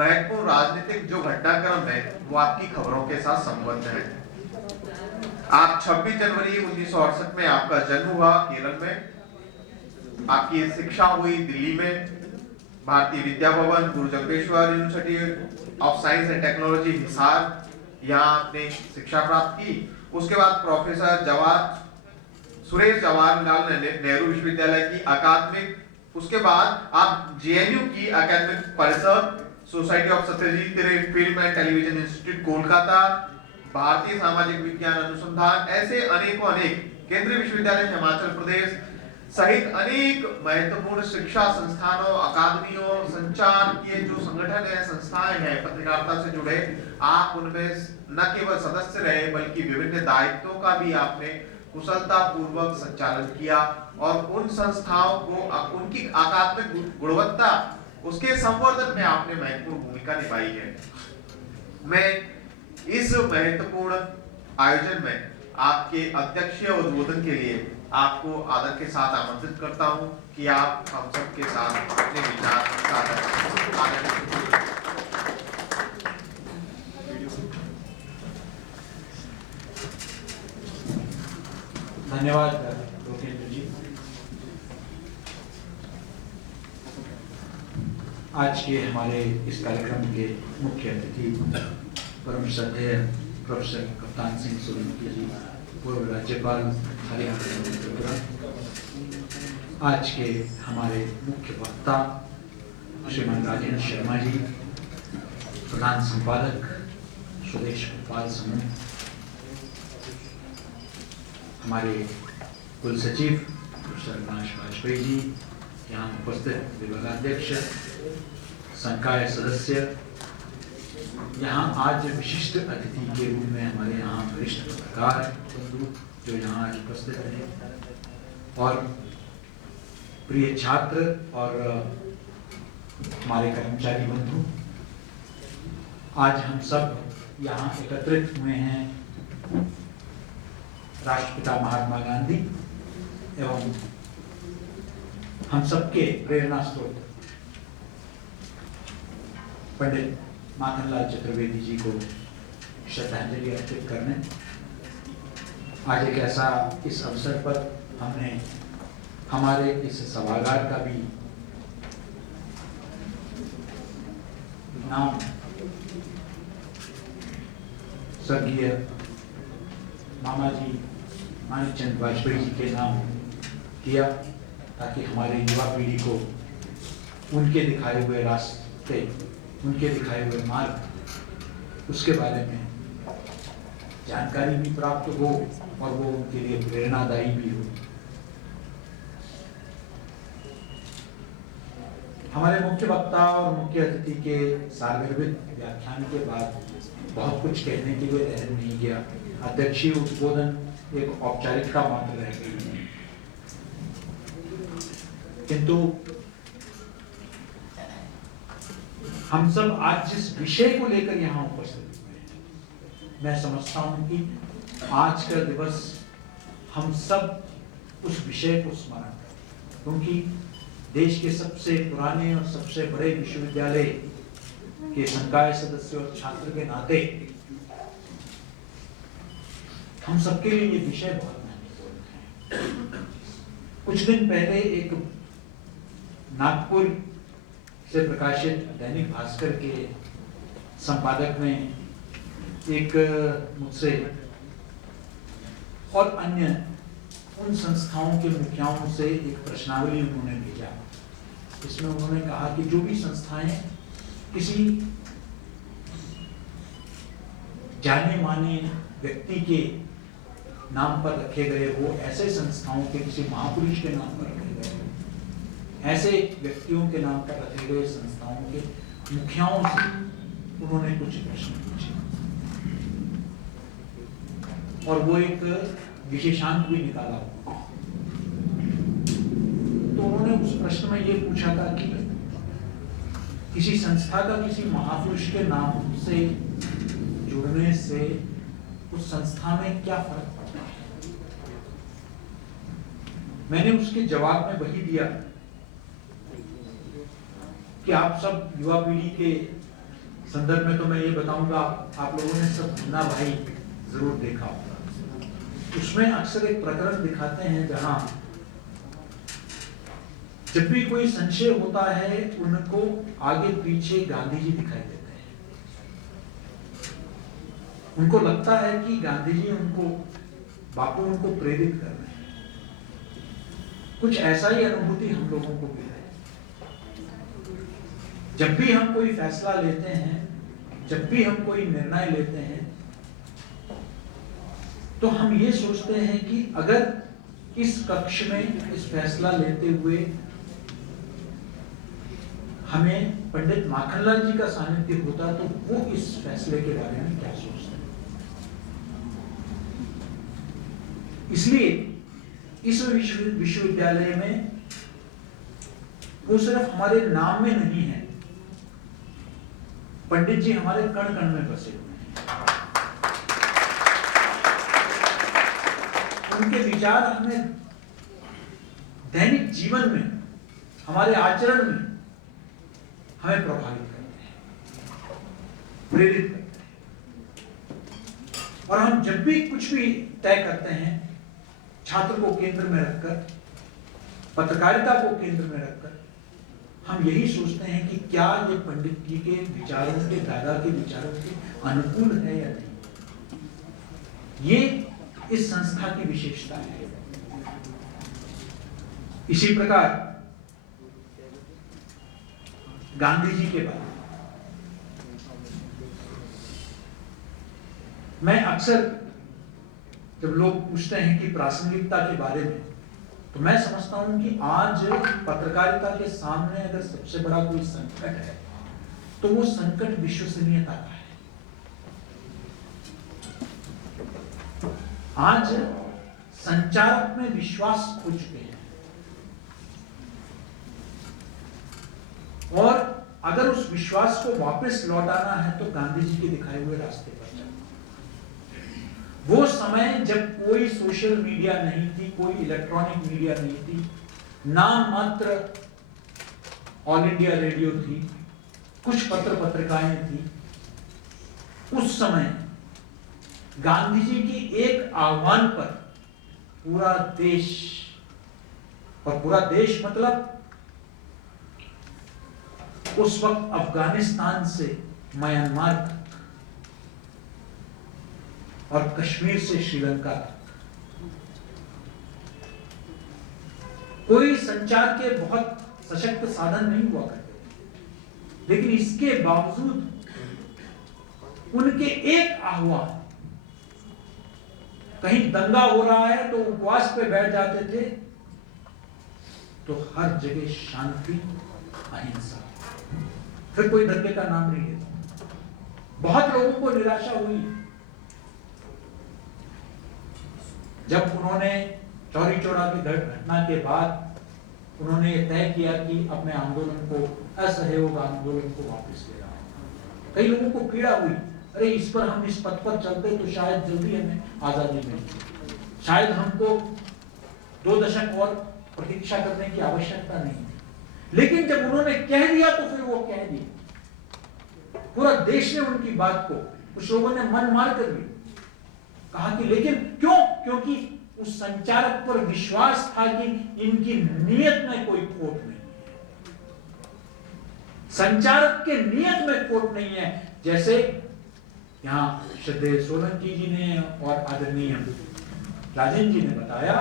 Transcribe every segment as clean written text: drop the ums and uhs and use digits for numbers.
महत्वपूर्ण राजनीतिक जो घटनाक्रम है वो आपकी खबरों के साथ संबद्ध है। आप 26 जनवरी 1968 में आपका जन्म हुआ केरल में, आपकी शिक्षा हुई दिल्ली में, भारतीय विद्या भवन, गुरु Jagdeshwar university of science and technology Hisar, यहाँ आपने शिक्षा प्राप्त की। उसके बाद प्रोफेसर सुरेश जवाहरलाल नेहरू विश्वविद्यालय की अकादमिक, उसके बाद आप जेएनयू की अकादमिक परिषद, सोसाइटी ऑफ सत्यजीत रे film and television institute Kolkata, भारतीय सामाजिक विज्ञान अनुसंधान, ऐसे अनेकों अनेक केंद्रीय विश्वविद्यालय हिमाचल प्रदेश सहित अनेक महत्वपूर्ण शिक्षा संस्थानों, अकादमियों, संचार के जो संगठन है, संस्थाएं हैं पत्रकारिता से जुड़े, आप उनमें न केवल सदस्य रहे बल्कि विभिन्न दायित्वों का भी आपने कुशलता पूर्वक संचालन किया और उन संस्थाओं को उनकी अकादमिक गुणवत्ता, उसके संवर्धन में आपने महत्वपूर्ण भूमिका निभाई है। मैं इस महत्वपूर्ण आयोजन में आपके अध्यक्षीय उद्बोधन के लिए आपको आदर के साथ आमंत्रित करता हूं कि आप हम सबके साथ अपने विचार साझा करें। धन्यवाद लोकेंद्र जी। आज के हमारे इस कार्यक्रम के मुख्य अतिथि परम श्रद्धेय प्रोफेसर कप्तान सिंह सोलंकी जी, पूर्व राज्यपाल हरियाणा त्रिपुरा। आज के हमारे मुख्य वक्ता श्रीमान राजेंद्र शर्मा जी, प्रधान संपादक स्वदेश भोपाल समूह, हमारे कुल सचिव प्रोफेसर अविनाश वाजपेयी जी, यहाँ उपस्थित विभागाध्यक्ष, संकाय सदस्य, यहाँ आज विशिष्ट अतिथि के रूप में हमारे यहाँ वरिष्ठ पत्रकार बंधु जो यहाँ आज उपस्थित हैं, और प्रिय छात्र और हमारे कर्मचारी बंधु, आज हम सब यहाँ एकत्रित हुए हैं राष्ट्रपिता महात्मा गांधी एवं हम सबके प्रेरणा स्रोत पंडित माखनलाल चतुर्वेदी जी को श्रद्धांजलि अर्पित करने। आज एक ऐसा इस अवसर पर हमने हमारे इस सभागार का भी नाम स्वर्गीय मामा जी मानिक चंद वाजपेयी जी के नाम किया, ताकि हमारे युवा पीढ़ी को उनके दिखाए हुए रास्ते, उनके दिखाए हुए मार्ग, उसके बारे में जानकारी भी प्राप्त हो और वो उनके लिए प्रेरणादायी भी हो। हमारे मुख्य वक्ता और मुख्य अतिथि के सारगर्भित व्याख्यान के बाद बहुत कुछ कहने के लिए रह नहीं गया। अध्यक्षीय उद्बोधन एक औपचारिकता मात्र रह गई है, किंतु हम सब आज जिस विषय को लेकर यहाँ उपस्थित हुए हैं, मैं समझता हूं कि आज का दिवस हम सब उस विषय को स्मरण करें, क्योंकि देश के सबसे पुराने और सबसे बड़े विश्वविद्यालय के संकाय सदस्य और छात्र के नाते हम सबके लिए ये विषय बहुत महत्वपूर्ण है। कुछ दिन पहले एक नागपुर से प्रकाशित दैनिक भास्कर के संपादक ने एक मुझसे और अन्य उन संस्थाओं के मुखियाओं से एक प्रश्नावली उन्होंने भेजा। इसमें उन्होंने कहा कि जो भी संस्थाएं किसी जाने माने व्यक्ति के नाम पर रखे गए हो, ऐसे संस्थाओं के किसी महापुरुष के नाम पर रखे गए हो, ऐसे व्यक्तियों के नाम पर रखे गए संस्थाओं के मुखियाओं से उन्होंने कुछ प्रश्न पूछे और वो एक विशेषांक भी निकाला। तो उन्होंने उस प्रश्न में ये पूछा था कि किसी संस्था का किसी महापुरुष के नाम से जुड़ने से उस संस्था में क्या फर्क पड़ता है। मैंने उसके जवाब में वही दिया कि आप सब युवा पीढ़ी के संदर्भ में तो मैं ये बताऊंगा, आप लोगों ने सब मुन्ना भाई जरूर देखा होगा। उसमें अक्सर एक प्रकरण दिखाते हैं जहां जब भी कोई संशय होता है उनको आगे पीछे गांधी जी दिखाई देते हैं। उनको लगता है कि गांधी जी उनको, बापू उनको प्रेरित कर रहे हैं। कुछ ऐसा ही अनुभूति हम लोगों को भी है। जब भी हम कोई फैसला लेते हैं, जब भी हम कोई निर्णय लेते हैं, तो हम ये सोचते हैं कि अगर इस कक्ष में इस फैसला लेते हुए हमें पंडित माखनलाल जी का सानिध्य होता तो वो इस फैसले के बारे में क्या सोचते हैं। इसलिए इस विश्वविद्यालय में वो सिर्फ हमारे नाम में नहीं है, पंडित जी हमारे कण कण में बसे हुए हैं। उनके विचार हमें दैनिक जीवन में, हमारे आचरण में हमें प्रभावित करते हैं, प्रेरित करते हैं। और हम जब भी कुछ भी तय करते हैं, छात्र को केंद्र में रखकर, पत्रकारिता को केंद्र में रखकर, हम यही सोचते हैं कि क्या ये पंडित जी के विचारों के, दादा के विचारों के अनुकूल है या नहीं। ये इस संस्था की विशेषता है। इसी प्रकार गांधी जी के बारे में मैं अक्सर, जब लोग पूछते हैं कि प्रासंगिकता के बारे में, तो मैं समझता हूं कि आज पत्रकारिता के सामने अगर सबसे बड़ा कोई संकट है तो वो संकट विश्वसनीयता का है। आज संचारक में विश्वास खो चुके हैं, और अगर उस विश्वास को वापस लौटाना है तो गांधी जी के दिखाए हुए रास्ते पर चलना। वो समय जब कोई सोशल मीडिया नहीं थी, कोई इलेक्ट्रॉनिक मीडिया नहीं थी, नाम मात्र ऑल इंडिया रेडियो थी, कुछ पत्र पत्रिकाएं थी। उस समय गांधी जी की एक आह्वान पर पूरा देश, और पूरा देश मतलब उस वक्त अफगानिस्तान से म्यांमार तक और कश्मीर से श्रीलंका तक, कोई संचार के बहुत सशक्त साधन नहीं हुआ करते थे, लेकिन इसके बावजूद उनके एक आह्वान, कहीं दंगा हो रहा है तो उपवास पे बैठ जाते थे, तो हर जगह शांति, अहिंसा, फिर कोई दंगे का नाम नहीं लेता। बहुत लोगों को निराशा हुई जब उन्होंने चौरी चौरा की घटना के बाद उन्होंने तय किया कि अपने आंदोलन को, असहयोग आंदोलन को वापस ले रहा है। कई लोगों को पीड़ा हुई, अरे इस पर हम इस पथ पर चलते तो शायद जल्दी हमें आजादी मिलती, शायद हमको 2 दशक और प्रतीक्षा करने की आवश्यकता नहीं। लेकिन जब उन्होंने कह दिया तो फिर वो कह दिया। पूरा देश ने उनकी बात को, कुछ लोगों ने मन मार कर भी कहा कि लेकिन क्यों? क्योंकि उस संचारक पर विश्वास था कि इनकी नीयत में कोई खोट नहीं है, संचारक के नियत में खोट नहीं है। जैसे यहां श्रद्धेय सोलंकी जी ने और आदरणीय राजेंद्र जी ने बताया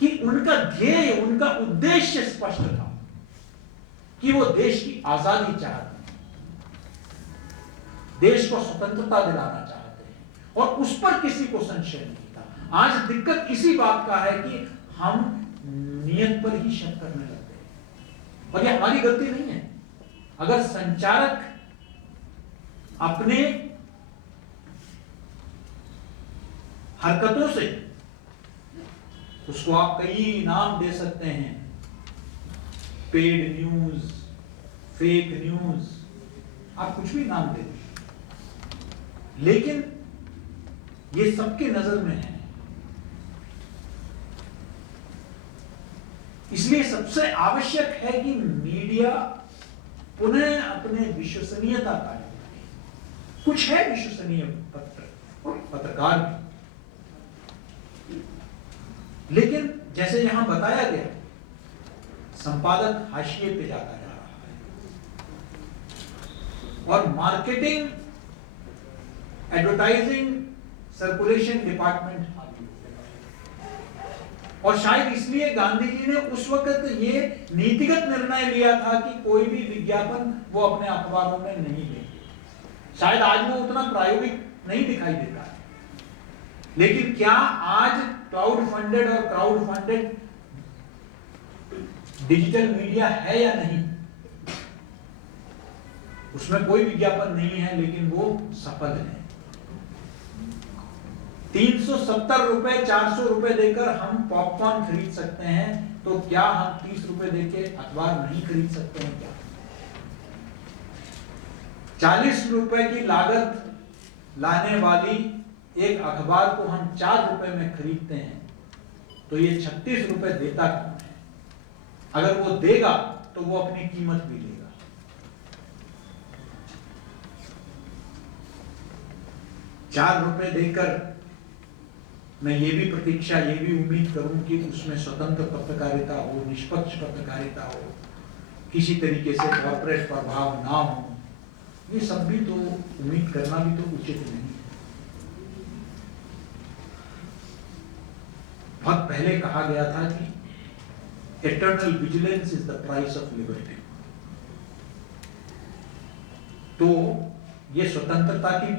कि उनका ध्येय, उनका उद्देश्य स्पष्ट था कि वो देश की आजादी चाहते हैं, देश को स्वतंत्रता दिलाना चाहते हैं, और उस पर किसी को संशय नहीं था। आज दिक्कत इसी बात का है कि हम नियत पर ही शक करने लगते हैं, और ये हमारी गलती नहीं है। अगर संचारक अपने हरकतों से, उसको आप कई नाम दे सकते हैं, पेड न्यूज, फेक न्यूज, आप कुछ भी नाम दे दीजिए, लेकिन ये सबके नजर में है। इसलिए सबसे आवश्यक है कि मीडिया पुनः अपने विश्वसनीयता कायम रखें। कुछ है विश्वसनीय पत्रकार भी, लेकिन जैसे यहां बताया गया, संपादक हाशिए पे जाता जा रहा है और मार्केटिंग, एडवर्टाइजिंग, सर्कुलेशन डिपार्टमेंट, और शायद इसलिए गांधी जी ने उस वक्त ये नीतिगत निर्णय लिया था कि कोई भी विज्ञापन वो अपने अखबारों में नहीं देंगे। शायद आज वो उतना प्रायोगिक नहीं दिखाई देता है, लेकिन क्या आज क्लाउड फंडेड और क्राउड फंडेड डिजिटल मीडिया है या नहीं? उसमें कोई विज्ञापन नहीं है, लेकिन वो सफल है। 370 रुपए, 400 रुपए देकर हम पॉपकॉर्न खरीद सकते हैं, तो क्या हम 30 रुपए देके अखबार नहीं खरीद सकते हैं? क्या 40 रुपए की लागत लाने वाली एक अखबार को हम 4 रुपए में खरीदते हैं, तो ये 36 रुपए देता कौन है? अगर वो देगा तो वो अपनी कीमत भी लेगा। 4 रुपए देकर मैं ये भी प्रतीक्षा, ये भी उम्मीद करूं कि उसमें स्वतंत्र पत्रकारिता हो, निष्पक्ष पत्रकारिता हो, किसी तरीके से कॉर्पोरेट प्रभाव ना हो, ये सब भी तो उम्मीद करना भी तो उचित नहीं है। बहुत पहले कहा गया था कि eternal vigilance is the price of liberty. तो ये स्वतंत्रता की